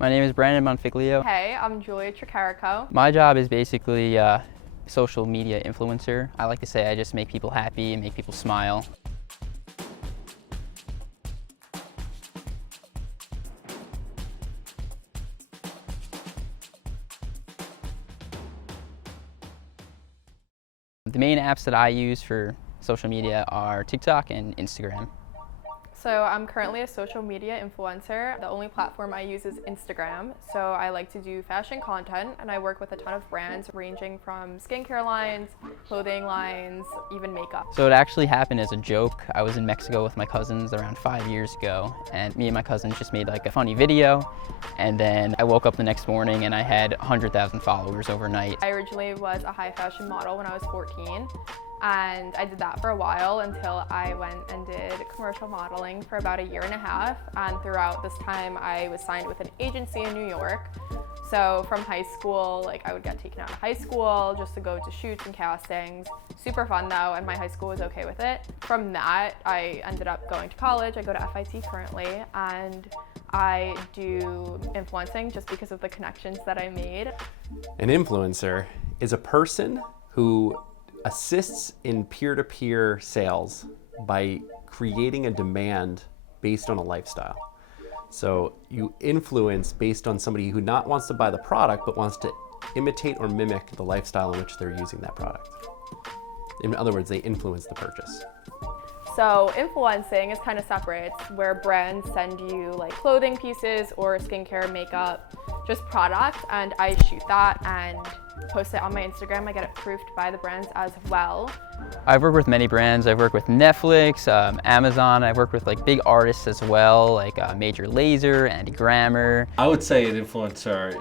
My name is Brandon Monfiglio. Hey, I'm Julia Tricarico. My job is basically social media influencer. I like to say I just make people happy and make people smile. The main apps that I use for social media are TikTok and Instagram. So I'm currently a social media influencer. The only platform I use is Instagram. So I like to do fashion content and I work with a ton of brands ranging from skincare lines, clothing lines, even makeup. So it actually happened as a joke. I was in Mexico with my cousins around 5 years ago, and me and my cousins just made like a funny video, and then I woke up the next morning and I had 100,000 followers overnight. I originally was a high fashion model when I was 14. And I did that for a while until I went and did commercial modeling for about 1.5 years. And throughout this time, I was signed with an agency in New York. So from high school, like I would get taken out of high school just to go to shoots and castings. Super fun though, and my high school was okay with it. From that, I ended up going to college. I go to FIT currently, and I do influencing just because of the connections that I made. An influencer is a person who assists in peer-to-peer sales by creating a demand based on a lifestyle. So you influence based on somebody who not wants to buy the product, but wants to imitate or mimic the lifestyle in which they're using that product. In other words, they influence the purchase. So influencing is kind of separate. It's where brands send you like clothing pieces or skincare, makeup, just product, and I shoot that and post it on my Instagram. I get it proofed by the brands as well. I've worked with many brands. I've worked with Netflix, Amazon. I've worked with like big artists as well, like Major Lazer, Andy Grammer. I would say an influencer,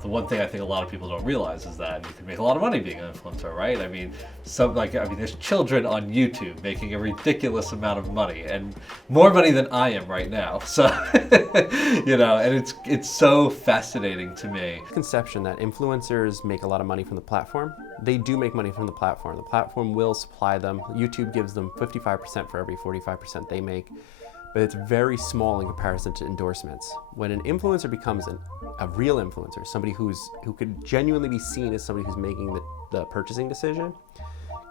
the one thing I think a lot of people don't realize is that you can make a lot of money being an influencer, right? I mean, there's children on YouTube making a ridiculous amount of money, and more money than I am right now. So, and it's so fascinating to me. Conception that influencers make a lot of money from the platform. They do make money from the platform. The platform will supply them. YouTube gives them 55% for every 45% they make, but it's very small in comparison to endorsements. When an influencer becomes a real influencer, somebody who could genuinely be seen as somebody who's making the purchasing decision,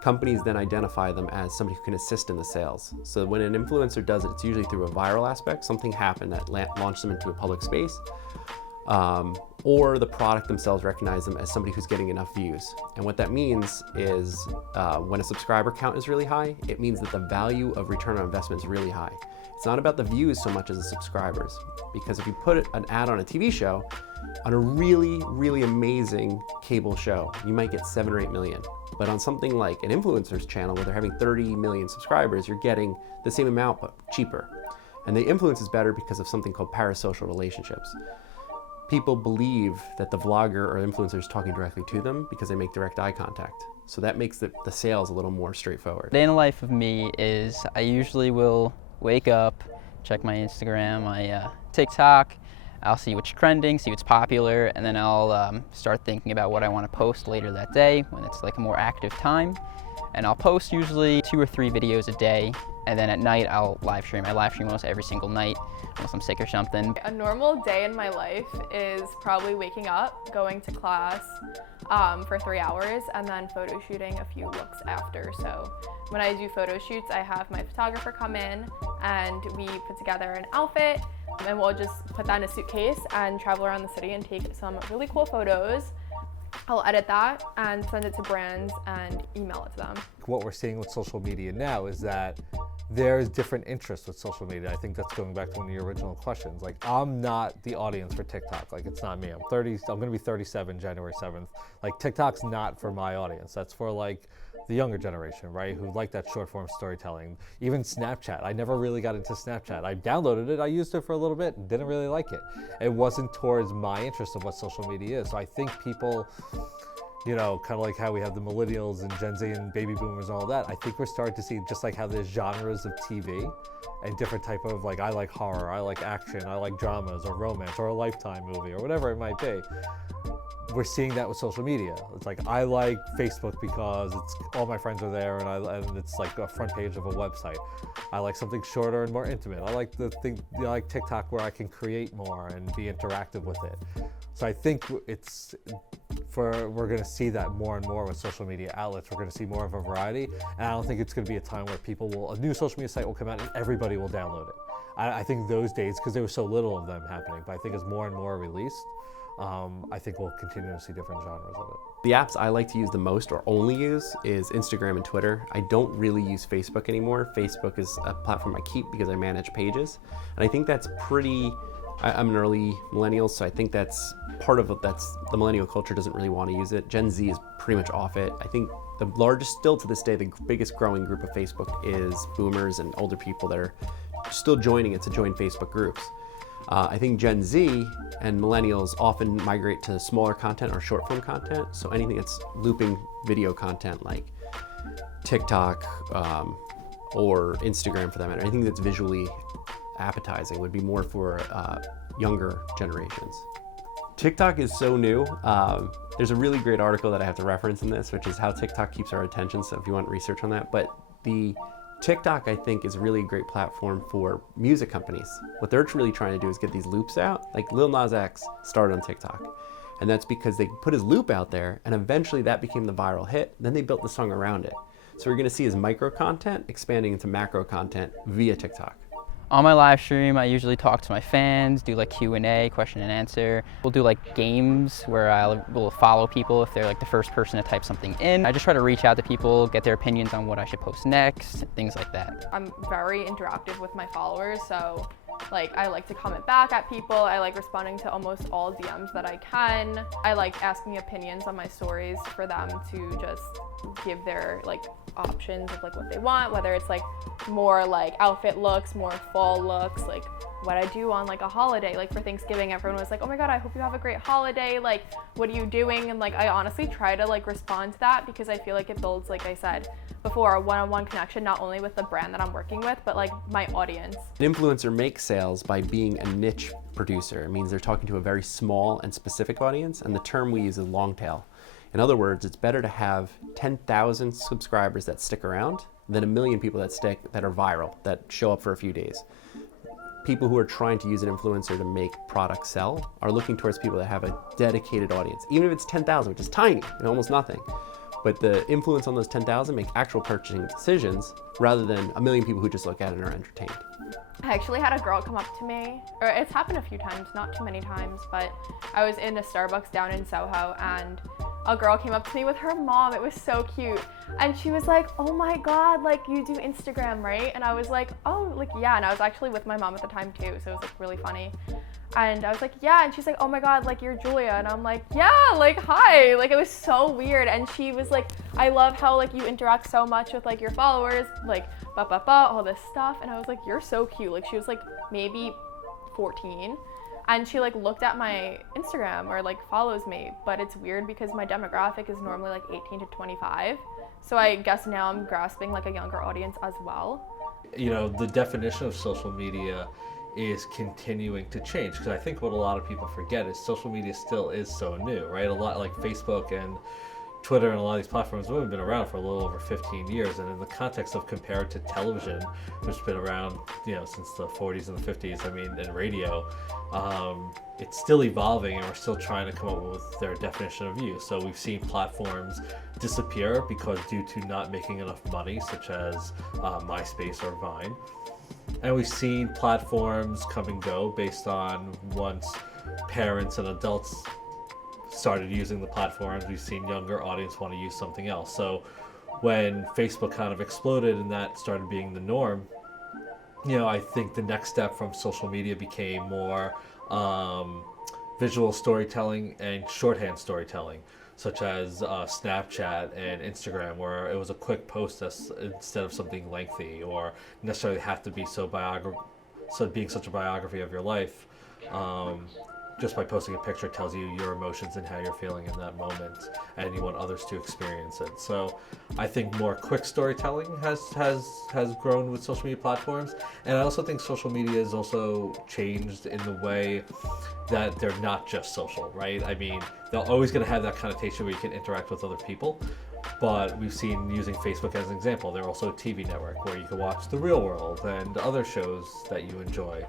companies then identify them as somebody who can assist in the sales. So when an influencer does it, it's usually through a viral aspect. Something happened that launched them into a public space. Or the product themselves recognize them as somebody who's getting enough views. And what that means is when a subscriber count is really high, it means that the value of return on investment is really high. It's not about the views so much as the subscribers. Because if you put an ad on a TV show, on a really, really amazing cable show, you might get 7 or 8 million. But on something like an influencer's channel where they're having 30 million subscribers, you're getting the same amount but cheaper. And the influence is better because of something called parasocial relationships. People believe that the vlogger or influencer is talking directly to them because they make direct eye contact. So that makes the sales a little more straightforward. Day in the life of me is I usually will wake up, check my Instagram, my TikTok. I'll see what's trending, see what's popular, and then I'll start thinking about what I want to post later that day when it's like a more active time. And I'll post usually 2 or 3 videos a day, and then at night I'll live stream. I live stream almost every single night unless I'm sick or something. A normal day in my life is probably waking up, going to class for 3 hours, and then photo shooting a few looks after. So when I do photo shoots, I have my photographer come in and we put together an outfit, and we'll just put that in a suitcase and travel around the city and take some really cool photos. I'll edit that and send it to brands and email it to them. What we're seeing with social media now is that there's different interests with social media. I think that's going back to one of your original questions. Like, I'm not the audience for TikTok. Like, it's not me. I'm going to be 37 January 7th. Like, TikTok's not for my audience. That's for like the younger generation, right? Who like that short form storytelling. Even Snapchat. I never really got into Snapchat. I downloaded it, I used it for a little bit, and didn't really like it. It wasn't towards my interest of what social media is. So I think people, kind of like how we have the millennials and Gen Z and baby boomers and all that, I think we're starting to see just like how there's genres of TV and different type of, like, I like horror, I like action, I like dramas or romance or a Lifetime movie or whatever it might be. we're seeing that with social media. It's like, I like Facebook because it's all my friends are there, and it's like a front page of a website. I like something shorter and more intimate. I like I like TikTok where I can create more and be interactive with it. So I think we're going to see that more and more with social media outlets. We're going to see more of a variety, and I don't think it's going to be a time where a new social media site will come out and everybody will download it. I think those days, because there was so little of them happening, but I think as more and more released, I think we'll continue to see different genres of it. The apps I like to use the most or only use is Instagram and Twitter. I don't really use Facebook anymore. Facebook is a platform I keep because I manage pages. And I think that's I'm an early millennial, so I think that's part of it. The millennial culture doesn't really want to use it. Gen Z is pretty much off it. I think the largest, still to this day, the biggest growing group of Facebook is boomers and older people that are still joining it to join Facebook groups. I think Gen Z and millennials often migrate to smaller content or short form content. So anything that's looping video content like TikTok or Instagram for that matter, anything that's visually appetizing would be more for younger generations. TikTok is so new. There's a really great article that I have to reference in this, which is how TikTok keeps our attention. So if you want research on that, but the TikTok, I think, is really a great platform for music companies. What they're really trying to do is get these loops out. Like Lil Nas X started on TikTok, and that's because they put his loop out there, and eventually that became the viral hit. Then they built the song around it. So we're going to see his micro content expanding into macro content via TikTok. On my live stream, I usually talk to my fans, do like Q&A, question and answer. We'll do like games where I will follow people if they're like the first person to type something in. I just try to reach out to people, get their opinions on what I should post next, things like that. I'm very interactive with my followers, so like I like to comment back at people. I like responding to almost all DMs that I can. I like asking opinions on my stories for them to just give their like options of like what they want, whether it's like more like outfit looks, more fall looks, like what I do on like a holiday. Like for Thanksgiving, everyone was like, oh my god, I hope you have a great holiday, like what are you doing? And like I honestly try to like respond to that because I feel like it builds, like I said before, a one-on-one connection, not only with the brand that I'm working with, but like my audience. An influencer makes sales by being a niche producer. It means they're talking to a very small and specific audience, and the term we use is long tail. In other words, it's better to have 10,000 subscribers that stick around than 1 million people that stick, that are viral, that show up for a few days. People who are trying to use an influencer to make products sell are looking towards people that have a dedicated audience, even if it's 10,000, which is tiny and almost nothing. But the influence on those 10,000 make actual purchasing decisions rather than 1 million people who just look at it and are entertained. I actually had a girl come up to me, or it's happened a few times, not too many times, but I was in a Starbucks down in Soho and a girl came up to me with her mom. It was so cute. And she was like, oh my god, like you do Instagram, right? And I was like, oh, like yeah. And I was actually with my mom at the time too, so it was like really funny. And I was like, yeah. And she's like, oh my god, like you're Julia. And I'm like, yeah, like hi. Like it was so weird. And she was like, I love how like you interact so much with like your followers, like all this stuff. And I was like, you're so cute. Like she was like maybe 14. And she like looked at my Instagram or like follows me, but it's weird because my demographic is normally like 18 to 25. So I guess now I'm grasping like a younger audience as well. You know, the definition of social media is continuing to change, because I think what a lot of people forget is social media still is so new, right? A lot like Facebook and Twitter and a lot of these platforms have been around for a little over 15 years, and in the context of compared to television, which has been around, you know, since the 40s and the 50s, I mean, and radio, it's still evolving, and we're still trying to come up with their definition of use. So we've seen platforms disappear because due to not making enough money, such as MySpace or Vine. And we've seen platforms come and go based on once parents and adults started using the platforms, we've seen younger audience want to use something else. So when Facebook kind of exploded and that started being the norm, you know, I think the next step from social media became more visual storytelling and shorthand storytelling, such as Snapchat and Instagram, where it was a quick post instead of something lengthy or necessarily have to be being such a biography of your life. just by posting a picture tells you your emotions and how you're feeling in that moment, and you want others to experience it. So I think more quick storytelling has grown with social media platforms, and I also think social media has also changed in the way that they're not just social, right? I mean, they're always going to have that connotation where you can interact with other people, but we've seen, using Facebook as an example, they're also a TV network where you can watch The Real World and other shows that you enjoy.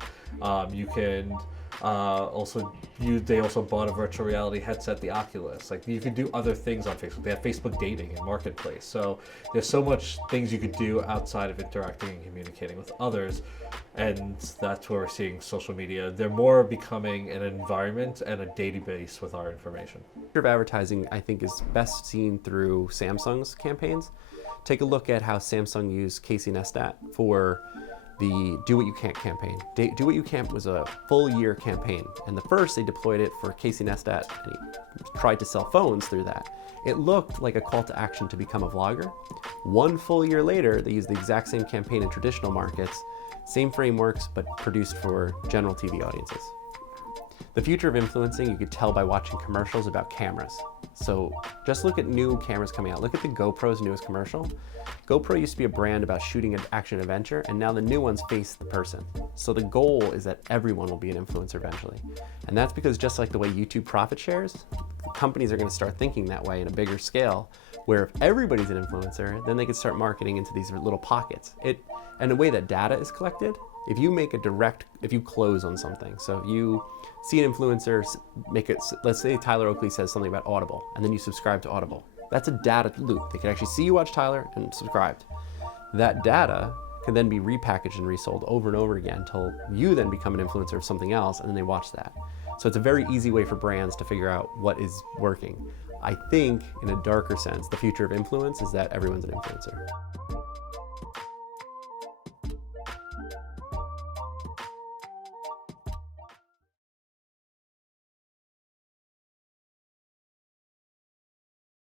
You can they also bought a virtual reality headset, the Oculus. Like, you can do other things on Facebook. They have Facebook dating and marketplace. So there's so much things you could do outside of interacting and communicating with others. And that's where we're seeing social media. They're more becoming an environment and a database with our information. The future of advertising, I think, is best seen through Samsung's campaigns. Take a look at how Samsung used Casey Neistat for the Do What You Can't campaign. Do What You Can't was a full year campaign, and the first they deployed it for Casey Neistat, and he tried to sell phones through that. It looked like a call to action to become a vlogger. 1 full year later, they used the exact same campaign in traditional markets, same frameworks, but produced for general TV audiences. The future of influencing, you could tell by watching commercials about cameras. So just look at new cameras coming out. Look at the GoPro's newest commercial. GoPro used to be a brand about shooting an action adventure, and now the new ones face the person. So the goal is that everyone will be an influencer eventually. And that's because, just like the way YouTube profit shares, companies are going to start thinking that way in a bigger scale, where if everybody's an influencer, then they can start marketing into these little pockets. And the way that data is collected, if you close on something, so if you see an influencer make it, let's say Tyler Oakley says something about Audible, and then you subscribe to Audible. That's a data loop. They can actually see you watch Tyler and subscribed. That data can then be repackaged and resold over and over again until you then become an influencer of something else, and then they watch that. So it's a very easy way for brands to figure out what is working. I think, in a darker sense, the future of influence is that everyone's an influencer.